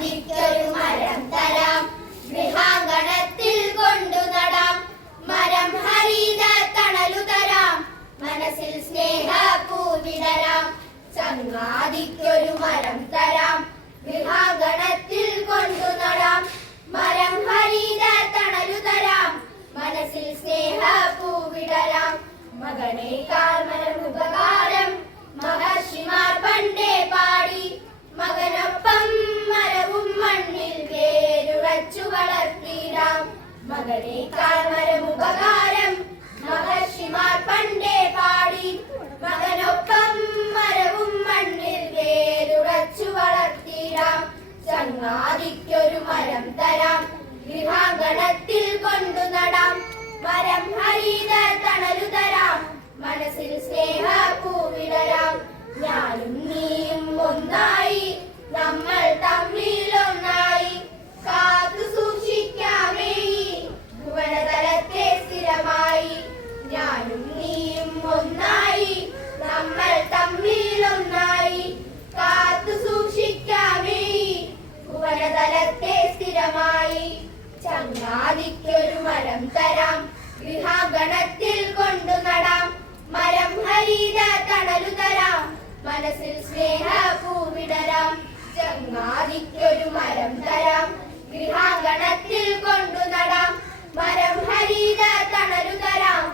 ചങ്ങാതിക്കൊരു മരം തരാം, ഗൃഹാങ്കണത്തിൽ കൊണ്ടു നടാം. മരം ഹരിത തണലു തരാം, മനസ്സിൽ സ്നേഹപ്പൂ വിടരാം. ചങ്ങാതിക്കൊരു മരം തരാം, ഗൃഹാങ്കണത്തിൽ കൊണ്ടു നടാം. മരം ഹരിത തണലു തരാം, മനസ്സിൽ സ്നേഹപ്പൂ വിടരാം. മകനേക്കാൾ മരം ഉപകാരം മഹർഷിമാർ പണ്ടേ പാടി. മകനൊപ്പം മരവും മണ്ണിൽ വേരുറച്ചു വളർത്തിടാം. മകനേക്കാൾ മരം ഉപകാരം മഹർഷിമാർ പണ്ടേ പാടി. മകനൊപ്പം മരവും മണ്ണിൽ വേരുറച്ചു വളർത്തിടാം. ചങ്ങാതിക്കൊരു മരം തരാം, ഗൃഹാങ്കണത്തിൽ കൊണ്ടു നടാം. മരം ഹരിത തണലു തരാം, മനസ്സിൽ സ്നേഹപ്പൂ വിടരാം. ഞാനും നീയും ഒന്നായി, നമ്മൾ തമ്മിലൊന്നായി. കാത്തു സൂക്ഷിക്കാമേ ഈ ഭുവനതലത്തെ സ്ഥിരമായി. ഞാനും നീയും ഒന്നായി, നമ്മൾ തമ്മിലൊന്നായി. കാത്തു സൂക്ഷിക്കാമേ ഈ ഭുവനതലത്തെ സ്ഥിരമായി. ചങ്ങാതിക്കൊരു മരം തരാം, ഗൃഹാങ്കണത്തിൽ കൊണ്ടു നടാം. മരം ഹരിത തണലു തരാം, മനസ്സിൽ സ്നേഹപ്പൂ വിടരാം. ചങ്ങാതിക്കൊരു മരം തരാം, ഗൃഹാങ്കണത്തിൽ കൊണ്ടു നടാം. മരം ഹരിത തണലു തരാം,